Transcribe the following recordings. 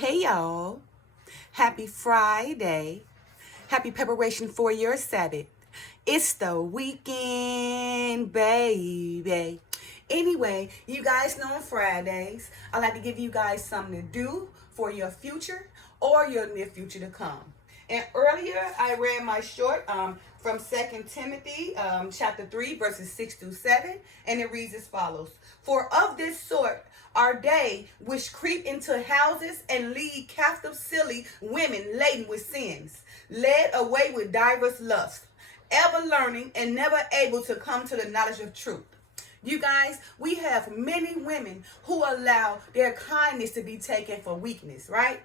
Hey y'all, happy Friday. Happy preparation for your Sabbath. It's the weekend, baby. Anyway, you guys know on Fridays, I like to give you guys something to do for your future or your near future to come. And earlier, I read my short from Second Timothy chapter 3, verses 6 through 7, and it reads as follows. For of this sort are they which creep into houses and lead captive silly women laden with sins, led away with divers lusts, ever learning and never able to come to the knowledge of truth. You guys, we have many women who allow their kindness to be taken for weakness, right?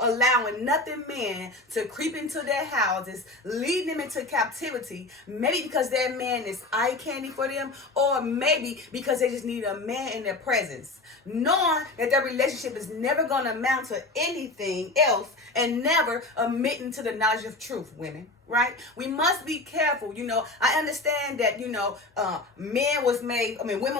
Allowing nothing man to creep into their houses, leading them into captivity, maybe because that man is eye candy for them, or maybe because they just need a man in their presence, knowing that their relationship is never going to amount to anything else and never admitting to the knowledge of truth, women. Right? We must be careful. I understand that, women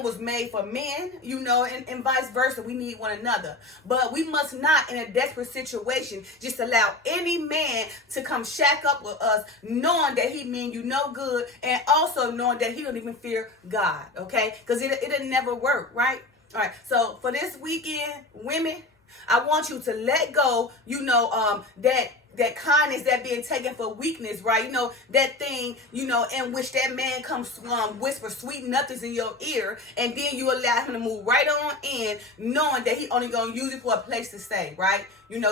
was made for men, and vice versa. We need one another. But we must not, in a desperate situation, just allow any man to come shack up with us, knowing that he mean you no good, and also knowing that he don't even fear God, okay? Because it'll never work, right? All right, so for this weekend, women, I want you to let go, that kindness that being taken for weakness, right? That thing, in which that man comes whisper sweet nothings in your ear, and then you allow him to move right on in, knowing that he only gonna use it for a place to stay, right?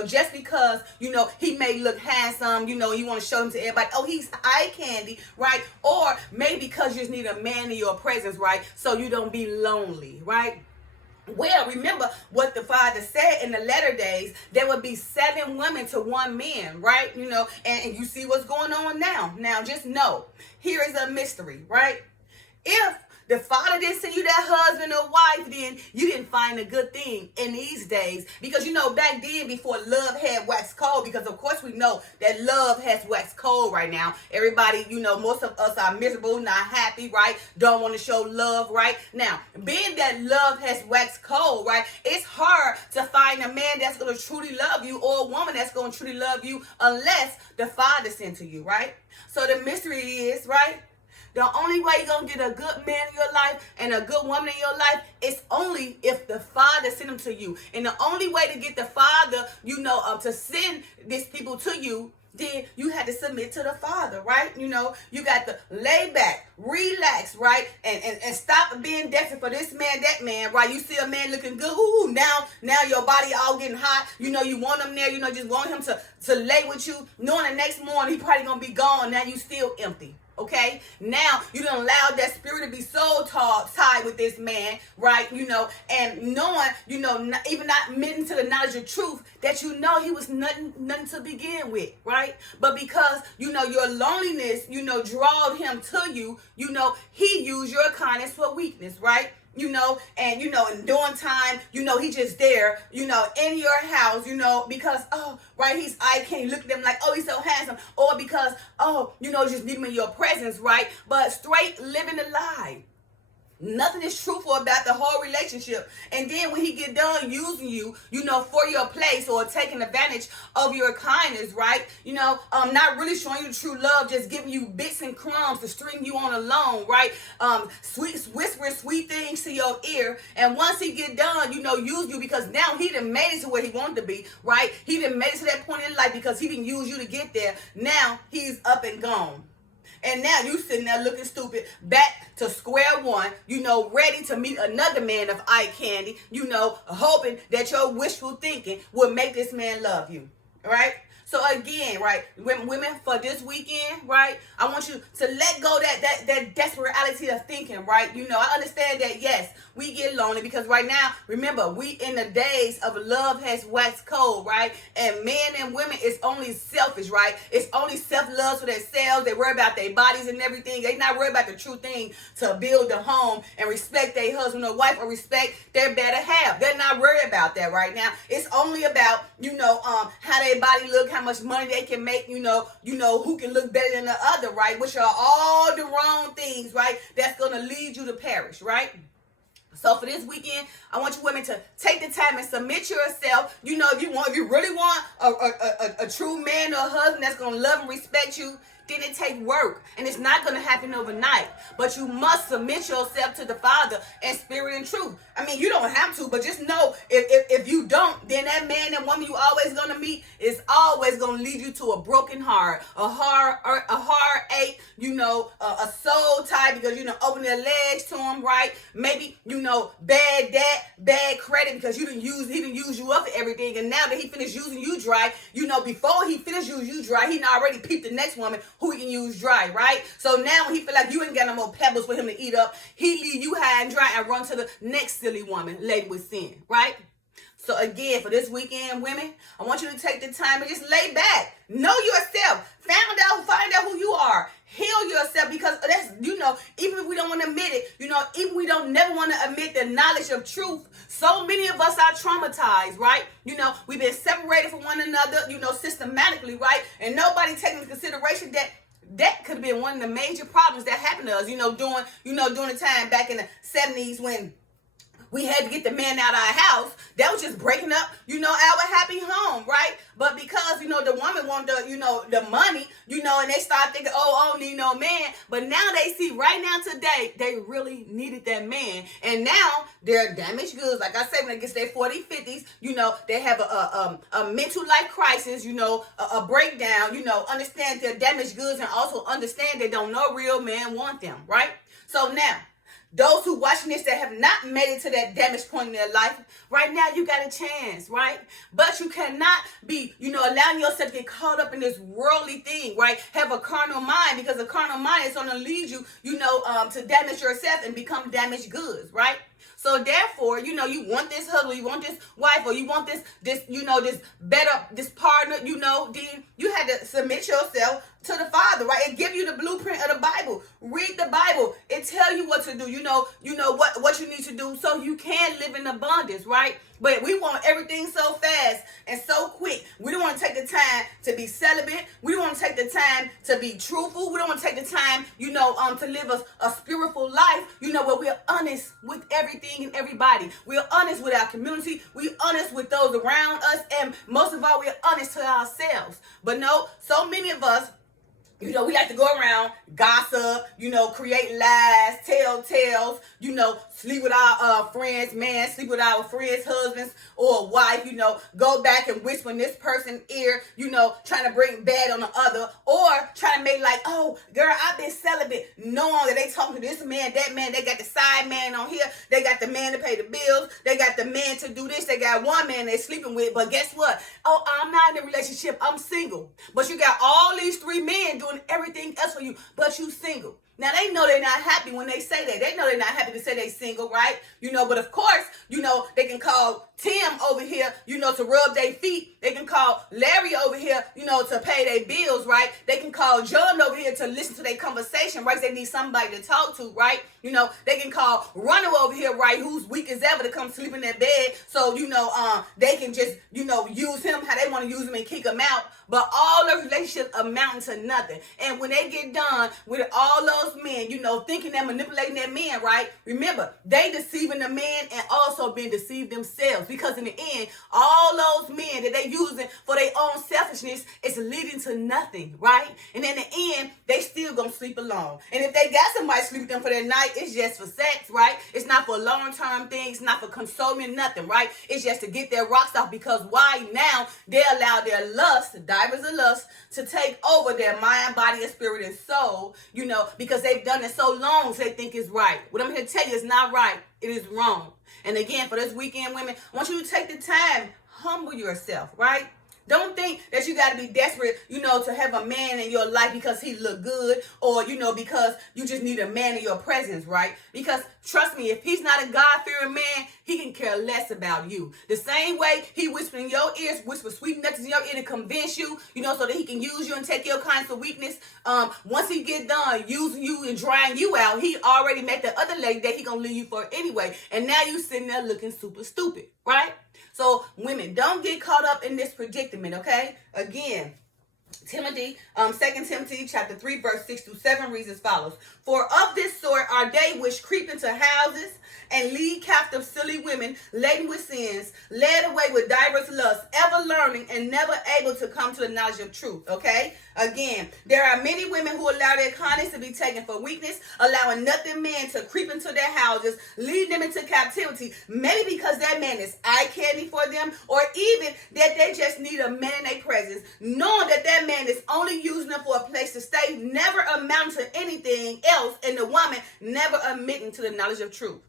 Just because, he may look handsome, you want to show him to everybody, oh, he's eye candy, right? Or maybe because you just need a man in your presence, right? So you don't be lonely, right? Well, remember what the Father said in the latter days, there would be 7 women to 1 man, right? And you see what's going on now. Now, just know, here is a mystery, right? If the Father didn't send you that husband or wife, then you didn't find a good thing in these days. Because, back then, before love had waxed cold, because, of course, we know that love has waxed cold right now. Everybody, most of us are miserable, not happy, right? Don't want to show love, right? Now, being that love has waxed cold, right, it's hard to find a man that's going to truly love you or a woman that's going to truly love you unless the Father sent to you, right? So the mystery is, right? The only way you're going to get a good man in your life and a good woman in your life is only if the Father sent them to you. And the only way to get the Father, to send these people to you, then you had to submit to the Father, right? You got to lay back, relax, right? And stop being desperate for this man, that man, right? You see a man looking good, ooh, now your body all getting hot. You want him there, just want him to lay with you. Knowing the next morning he probably going to be gone. Now you still empty. Okay, now you don't allow that spirit to be so tied with this man, right? And knowing, even not admitting to the knowledge of truth that he was nothing to begin with, right? But because your loneliness, drawed him to you, he used your kindness for weakness, right? And during time, he just there, in your house, because, right, he's eye candy, look at them like, oh, he's so handsome, or because, just need him in your presence, right? But straight living a lie. Nothing is truthful about the whole relationship. And then when he get done using you, for your place or taking advantage of your kindness, right? Not really showing you true love, just giving you bits and crumbs to string you on along, right? Whispering sweet things to your ear. And once he get done, use you because now he done made it to where he wanted to be, right? He done made it to that point in life because he didn't use you to get there. Now he's up and gone. And now you sitting there looking stupid, back to square one, ready to meet another man of eye candy, hoping that your wishful thinking will make this man love you, right? So again, right, women, for this weekend, right, I want you to let go that desperatity of thinking, right? I understand that, yes, we get lonely because right now, remember, we in the days of love has waxed cold, right? And men and women is only selfish, right? It's only self-love for themselves. They worry about their bodies and everything. They not worried about the true thing to build a home and respect their husband or wife or respect their better half. They're not worried about that right now. It's only about, how their body look, how much money they can make, who can look better than the other, right? Which are all the wrong things, right? That's going to lead you to perish, right? So for this weekend, I want you women to take the time and submit yourself. If you really want a true man or a husband that's gonna love and respect you, then it take work, and it's not gonna happen overnight. But you must submit yourself to the Father in spirit and truth. I mean, you don't have to, but just know if you don't, then that man and woman you always gonna meet is always gonna lead you to a broken heart, a heartache, a soul tie because open their legs to him, right? Maybe bad debt, bad credit because he didn't use you up for everything, and now that he finished using you dry, before he finished using you dry, he already peeped the next woman who he can use dry, right? So now when he feel like you ain't got no more pebbles for him to eat up, he leave you high and dry and run to the next silly woman laden with sin, right? So again, for this weekend, women, I want you to take the time and just lay back. Know yourself. Find out who you are. Heal yourself, because that's, even if we don't want to admit it, even we don't never want to admit the knowledge of truth, so many of us are traumatized, right? We've been separated from one another, systematically, right? And nobody taking into consideration that could have been one of the major problems that happened to us, during the time back in the 70s when we had to get the man out of our house. That was just breaking up, our happy home, right? But because, the woman wanted the money, and they started thinking, I don't need no man. But now they see right now today, they really needed that man. And now they're damaged goods. Like I said, when they get to their 40s, 50s, they have a mental life crisis, a breakdown, understand they're damaged goods and also understand they don't know real man want them, right? So now, those who watching this that have not made it to that damaged point in their life, right now you got a chance, right? But you cannot be, allowing yourself to get caught up in this worldly thing, right? Have a carnal mind, because a carnal mind is going to lead you, to damage yourself and become damaged goods, right? So therefore, you want this husband, you want this wife, or you want this this partner, then you had to submit yourself to the Father, right? It give you the blueprint of the Bible. Read the Bible. It tell you what to do. What you need to do so you can live in abundance, right? But we want everything so fast and so quick. We don't want to take the time to be celibate. We don't want to take the time to be truthful. We don't want to take the time, to live a spiritual life, where we're honest with everything and everybody. We're honest with our community. We're honest with those around us. And most of all, we're honest to ourselves. But no, so many of us, we like to go around, gossip, create lies, tell tales, sleep with our friends' man, sleep with our friends' husbands or wife, go back and whisper in this person's ear, trying to bring bad on the other, or trying to make like, oh, girl, I've been celibate, knowing that they talking to this man, that man, they got the side man on here, they got the man to pay the bills, they got the man to do this, they got one man they're sleeping with, but guess what? Oh, I'm not in a relationship, I'm single. But you got all these three men doing everything else for you, but you single. Now, they know they're not happy when they say that. They know they're not happy to say they single, right? But of course, they can call Tim over here, to rub their feet. They can call Larry over here, to pay their bills, right? They can call John over here to listen to their conversation, right? They need somebody to talk to, right? They can call Runner over here, right, who's weak as ever, to come sleep in their bed. So, they can just, use him how they want to use him and kick him out. But all those relationships amounting to nothing. And when they get done with all those men, thinking they're manipulating that man, right? Remember, they deceiving the man and also being deceived themselves. Because in the end, all those men that they using for their own selfishness is leading to nothing, right? And in the end, they still gonna sleep alone. And if they got somebody sleep with them for that night, it's just for sex, right? It's not for long-term things, it's not for consoling, nothing, right? It's just to get their rocks off, because why now they allow their lust, divers of lust, to take over their mind, body, and spirit and soul, because they've done it so long, so they think it's right. What I'm here to tell you is not right. It is wrong. And again, for this weekend, women, I want you to take the time, humble yourself, right? Don't think that you got to be desperate, to have a man in your life because he look good, or, because you just need a man in your presence, right? Because trust me, if he's not a God-fearing man, he can care less about you. The same way he whisper in your ears, whisper sweet nothings in your ear to convince you, so that he can use you and take your kinds of weakness. Once he get done using you and drying you out, he already met the other lady that he gonna leave you for anyway. And now you sitting there looking super stupid, right? So women, don't get caught up in this predicament, okay? Again, Timothy, 2 Timothy chapter 3, verse 6 through 7 reads as follows. For of this sort are they which creep into houses and lead captive silly women laden with sins, led away with diverse lusts, ever learning and never able to come to the knowledge of truth. Okay? Again, there are many women who allow their kindness to be taken for weakness, allowing nothing man to creep into their houses, lead them into captivity, maybe because that man is eye candy for them, or even that they just need a man in their presence, knowing that that man is only using them for a place to stay, never amounting to anything else, and the woman never admitting to the knowledge of truth.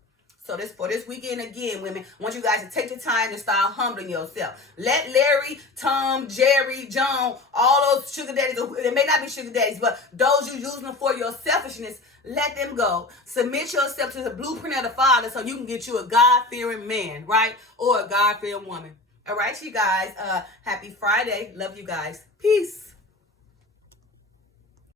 So this for this weekend again, women, I want you guys to take the time to start humbling yourself. Let Larry, Tom, Jerry, John, all those sugar daddies, they may not be sugar daddies, but those you using them for your selfishness, let them go. Submit yourself to the blueprint of the Father so you can get you a God-fearing man, right? Or a God-fearing woman. All right, you guys. Happy Friday. Love you guys. Peace.